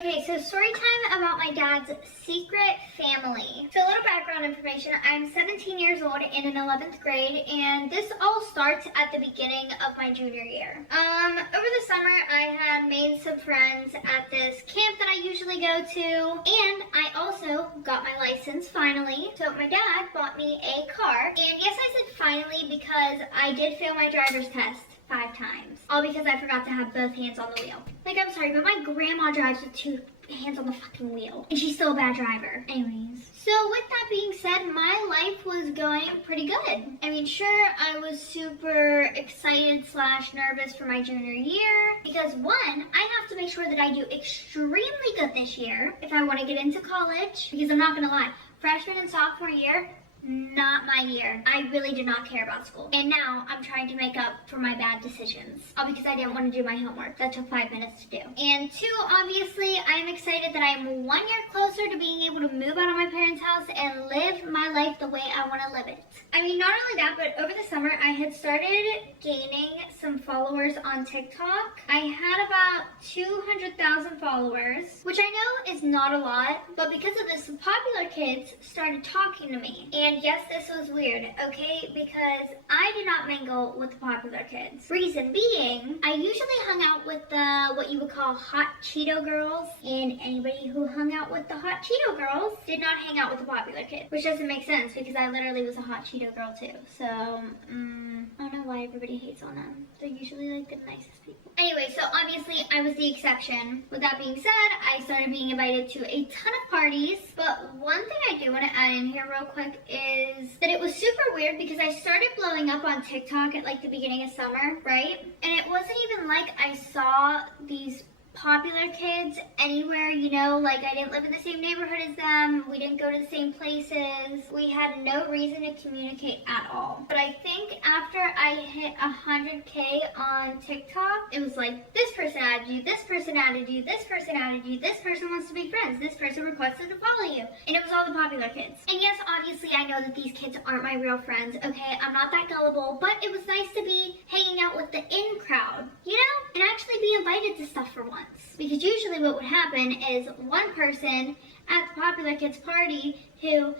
Okay, so story time about my dad's secret family. So a little background information. I'm 17 years old in an 11th grade, and this all starts at the beginning of my junior year. Over the summer, I had made some friends at this camp that I usually go to, and I also got my license finally. So my dad bought me a car, and yes, I said finally because I did fail my driver's test 5 times. All because I forgot to have both hands on the wheel. Like, I'm sorry, but my grandma drives with 2 hands on the fucking wheel. And she's still a bad driver. Anyways. So with that being said, my life was going pretty good. I mean, sure, I was super excited / nervous for my junior year. Because one, I have to make sure that I do extremely good this year if I want to get into college. Because I'm not gonna lie, freshman and sophomore year, not my year. I really did not care about school. And now I'm trying to make up for my bad decisions. All because I didn't want to do my homework. That took 5 minutes to do. And 2, obviously, I'm excited that I'm 1 year closer to being able to move out of my parents' house and live my life the way I want to live it. I mean, not only that, but over the summer, I had started gaining some followers on TikTok. I had about 200,000 followers, which I know is not a lot, but because of this, some popular kids started talking to me. And yes, this was weird, okay? Because I did not mingle with the popular kids. Reason being, I usually hung out with the, what you would call hot Cheeto girls, and anybody who hung out with the hot Cheeto girls did not hang out with the popular kids, which doesn't make sense because I literally was a hot Cheeto girl too. So, I don't know why everybody hates on them. They're usually like the nicest people. Anyway, so obviously I was the exception. With that being said, I started being invited to a ton of parties, but one thing I do want to add in here real quick is that it was super weird because I started blowing up on TikTok at like the beginning of summer, right? And it wasn't even like I saw these popular kids anywhere, you know, like I didn't live in the same neighborhood as them, we didn't go to the same places, we had no reason to communicate at all. But I think after I hit 100K on TikTok, it was like, this person added you, this person added you, this person added you, this person wants to be friends, this person requested to follow you. And it was all the popular kids. And yes, obviously I know that these kids aren't my real friends, okay? I'm not that gullible, but it was nice to be hanging out with the in crowd, you know? And actually be invited to stuff for once. Because usually what would happen is one person at the popular kids party who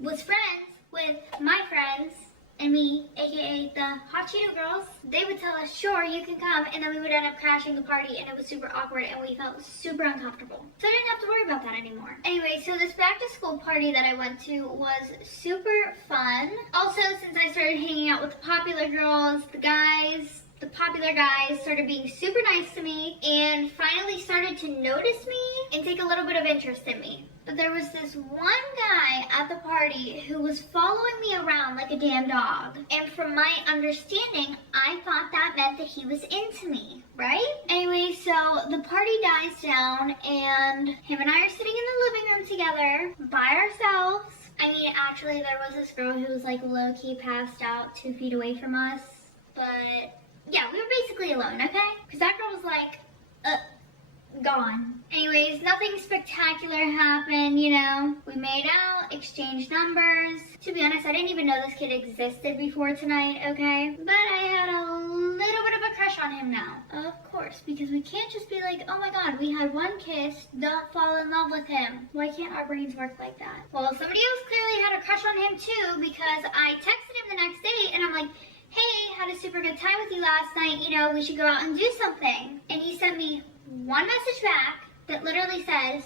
was friends with my friends and me, aka the hot Cheeto girls, they would tell us, sure, you can come, and then we would end up crashing the party and it was super awkward and we felt super uncomfortable. So I didn't have to worry about that anymore. Anyway, so this back to school party that I went to was super fun. Also, since I started hanging out with the popular girls, the popular guys started being super nice to me and finally started to notice me and take a little bit of interest in me. But there was this one guy at the party who was following me around like a damn dog. And from my understanding, I thought that meant that he was into me, right? Anyway, so the party dies down and him and I are sitting in the living room together by ourselves. I mean, actually, there was this girl who was like low-key passed out 2 feet away from us, but yeah, we were basically alone, okay? Because that girl was like, gone. Anyways, nothing spectacular happened, you know. We made out, exchanged numbers. To be honest, I didn't even know this kid existed before tonight, okay? But I had a little bit of a crush on him now. Of course, because we can't just be like, oh my god, we had one kiss, don't fall in love with him. Why can't our brains work like that? Well, somebody else clearly had a crush on him too, because I texted him the next day and I'm like, hey, had a super good time with you last night, you know, we should go out and do something. And he sent me one message back that literally says,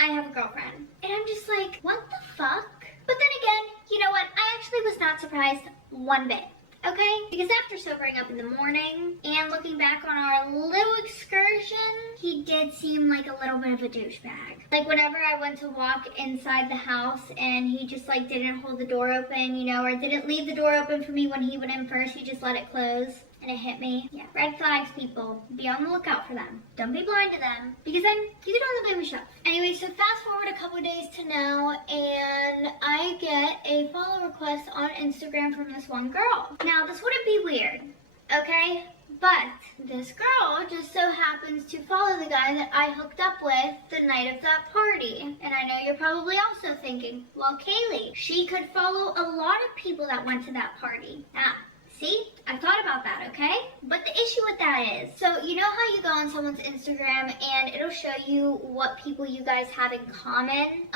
I have a girlfriend. And I'm just like, what the fuck? But then again, you know what? I actually was not surprised one bit, okay? Because after sobering up in the morning and looking back on our little excursion, he did seem like a little bit of a douchebag. Like whenever I went to walk inside the house and he just like didn't hold the door open, you know, or didn't leave the door open for me when he went in first, he just let it close. And it hit me. Yeah, red flags, people. Be on the lookout for them. Don't be blind to them. Because then you can only blame yourself. Anyway, so fast forward a couple days to now, and I get a follow request on Instagram from this one girl. Now, this wouldn't be weird, okay? But this girl just so happens to follow the guy that I hooked up with the night of that party. And I know you're probably also thinking, well, Kaylee, she could follow a lot of people that went to that party. Ah, See? I thought about that, okay? But the issue with that is, so you know how you go on someone's Instagram and it'll show you what people you guys have in common?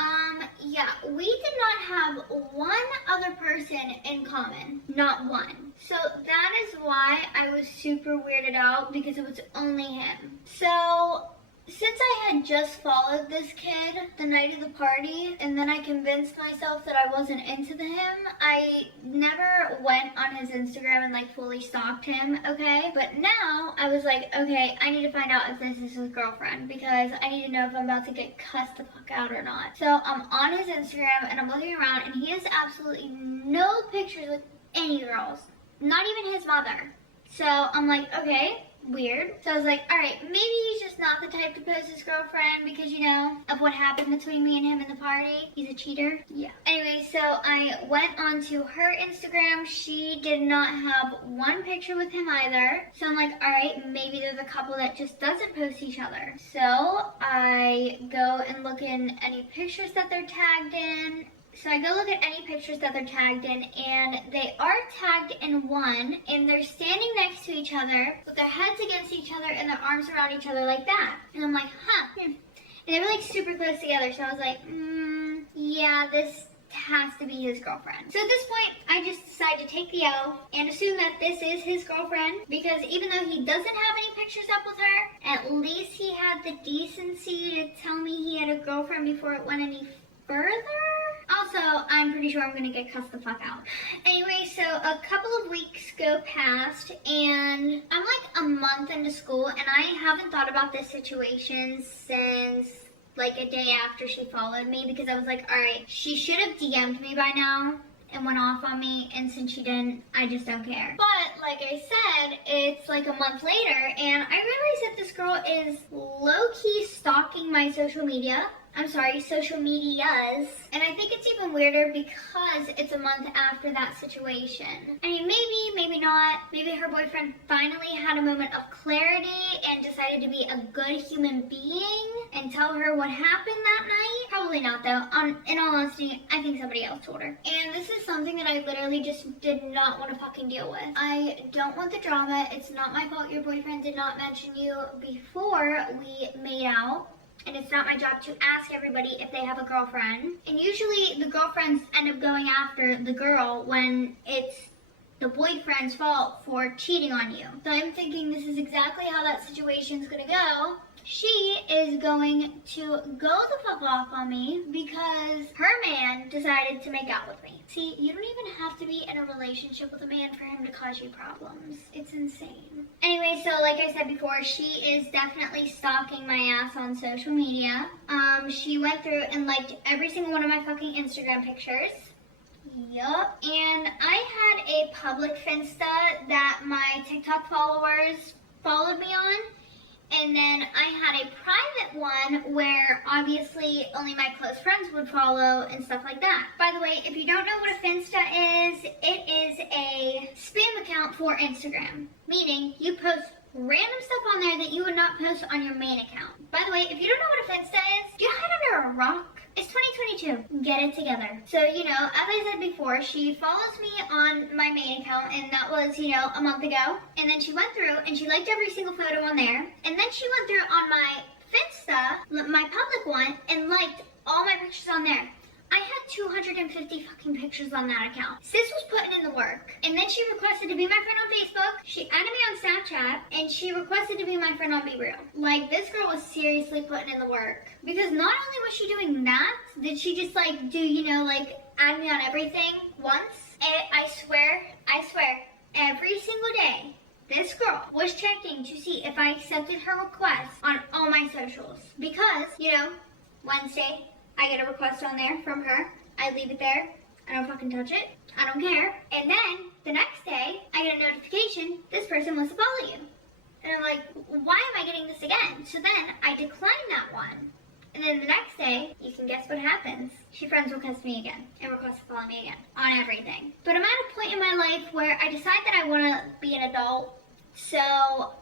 Yeah, we did not have one other person in common. Not one. So that is why I was super weirded out, because it was only him. So since I had just followed this kid the night of the party, and then I convinced myself that I wasn't into him, I never went on his Instagram and like fully stalked him, okay? But now I was like, okay, I need to find out if this is his girlfriend, because I need to know if I'm about to get cussed the fuck out or not. So I'm on his Instagram and I'm looking around, and he has absolutely no pictures with any girls, not even his mother. So I'm like, okay, weird. So I was like, all right, maybe he's just not the type to post his girlfriend because, you know, of what happened between me and him in the party. He's a cheater. Yeah. Anyway, so I went onto her Instagram. She did not have one picture with him either. So I'm like, all right, maybe there's a couple that just doesn't post each other. So I go and look in any pictures that they're tagged in. So I go look at any pictures that they're tagged in, and they are tagged in one, and they're standing next to each other with their heads against each other and their arms around each other like that. And I'm like, huh. And they were like super close together, so I was like, yeah, this has to be his girlfriend. So at this point, I just decided to take the L and assume that this is his girlfriend, because even though he doesn't have any pictures up with her, at least he had the decency to tell me he had a girlfriend before it went any further. Also, I'm pretty sure I'm gonna get cussed the fuck out. Anyway, so a couple of weeks go past, and I'm like a month into school, and I haven't thought about this situation since like a day after she followed me, because I was like, all right, she should have DM'd me by now and went off on me, and since she didn't, I just don't care. But like I said, it's like a month later, and I realized that this girl is low-key stalking my social media. I'm sorry, social medias. And I think it's even weirder because it's a month after that situation. I mean, maybe not. Maybe her boyfriend finally had a moment of clarity and decided to be a good human being and tell her what happened that night. Probably not though. In all honesty, I think somebody else told her. And this is something that I literally just did not want to fucking deal with. I don't want the drama. It's not my fault your boyfriend did not mention you before we made out. And it's not my job to ask everybody if they have a girlfriend. And usually the girlfriends end up going after the girl when it's the boyfriend's fault for cheating on you. So I'm thinking this is exactly how that situation's gonna go. She is going to go the fuck off on me because her man decided to make out with me. See, you don't even have to be in a relationship with a man for him to cause you problems. It's insane. Anyway, so like I said before, she is definitely stalking my ass on social media. She went through and liked every single one of my fucking Instagram pictures. Yup. And I had a public Finsta that my TikTok followers followed me on. And then I had a private one where obviously only my close friends would follow and stuff like that. By the way, if you don't know what a Finsta is, it is a spam account for Instagram. Meaning you post random stuff on there that you would not post on your main account. By the way, if you don't know what a Finsta is, do you hide under a rock? It's 2022. Get it together. So, you know, as I said before, she follows me on my main account, and that was, you know, a month ago. And then she went through and she liked every single photo on there. And then she went through on my Finsta, my public one, and liked all my pictures on there. I had 250 fucking pictures on that account. Sis was putting in the work. And then she requested to be my friend on Facebook. She added me on Snapchat. And she requested to be my friend on Be Real. Like, this girl was seriously putting in the work. Because not only was she doing that, did she just like do, you know, like add me on everything once. I swear, every single day, this girl was checking to see if I accepted her request on all my socials. Because, you know, Wednesday, I get a request on there from her. I leave it there. I don't fucking touch it. I don't care. And then the next day, I get a notification, this person wants to follow you. And I'm like, why am I getting this again? So then I decline that one. And then the next day, you can guess what happens. She friends requests me again and requests to follow me again on everything. But I'm at a point in my life where I decide that I want to be an adult So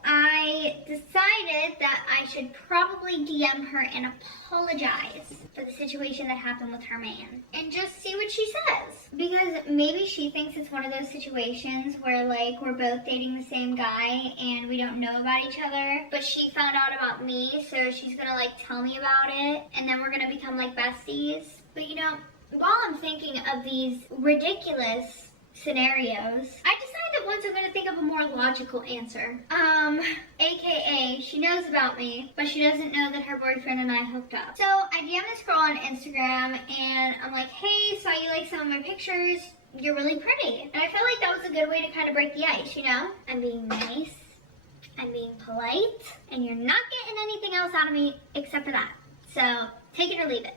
I decided that I should probably DM her and apologize for the situation that happened with her man and just see what she says. Because maybe she thinks it's one of those situations where like we're both dating the same guy and we don't know about each other, but she found out about me, so she's gonna like tell me about it and then we're gonna become like besties. But you know, while I'm thinking of these ridiculous scenarios, I decided that once I'm gonna think of a more logical answer. AKA, she knows about me, but she doesn't know that her boyfriend and I hooked up. So I DM this girl on Instagram and I'm like, hey, saw you like some of my pictures. You're really pretty. And I felt like that was a good way to kind of break the ice, you know? I'm being nice, I'm being polite, and you're not getting anything else out of me except for that. So take it or leave it.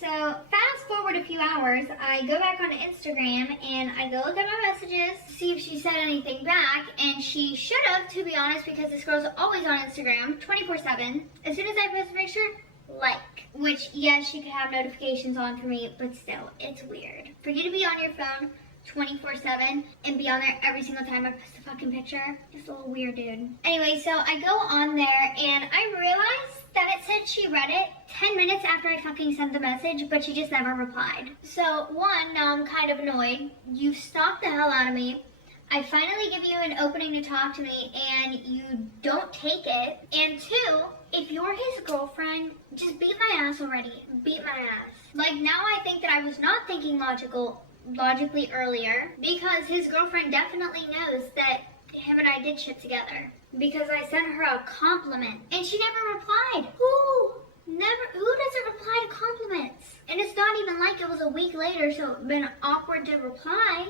So fast forward a few hours, I go back on Instagram and I go look at my messages to see if she said anything back, and she should have, to be honest, because this girl's always on Instagram 24/7. As soon as I post a picture, like. Which, yes, she could have notifications on for me, but still, it's weird. For you to be on your phone 24/7 and be on there every single time I post a fucking picture, it's a little weird, dude. Anyway, so I go on there and I realized that it said she read it 10 minutes after I fucking sent the message, but she just never replied. So one, now I'm kind of annoyed. You stalked the hell out of me. I finally give you an opening to talk to me and you don't take it. And two, if you're his girlfriend, just beat my ass already. Beat my ass. Like, now I think that I was not thinking logically earlier, because his girlfriend definitely knows that him and I did shit together. Because I sent her a compliment and she never replied. Who doesn't reply to compliments? And it's not even like it was a week later, so it'd been awkward to reply.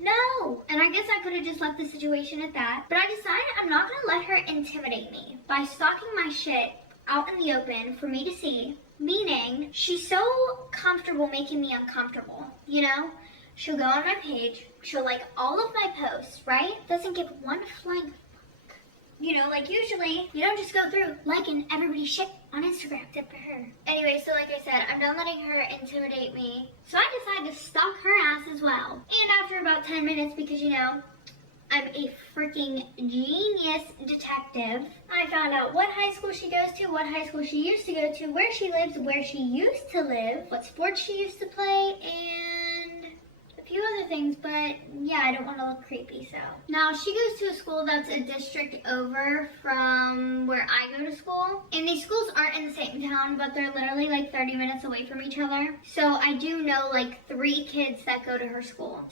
No. And I guess I could have just left the situation at that. But I decided I'm not gonna let her intimidate me by stalking my shit out in the open for me to see. Meaning, she's so comfortable making me uncomfortable, you know? She'll go on my page, she'll like all of my posts, right? Doesn't give one flying fuck. You know, like usually, you don't just go through liking everybody's shit on Instagram, except for her. Anyway, so like I said, I'm done letting her intimidate me. So I decided to stalk her ass as well. And after about 10 minutes, because you know, I'm a freaking genius detective, I found out what high school she goes to, what high school she used to go to, where she lives, where she used to live, what sports she used to play, and a few other things, but yeah, I don't want to look creepy, so. Now, she goes to a school that's a district over from where I go to school, and these schools aren't in the same town, but they're literally like 30 minutes away from each other. So I do know like 3 kids that go to her school.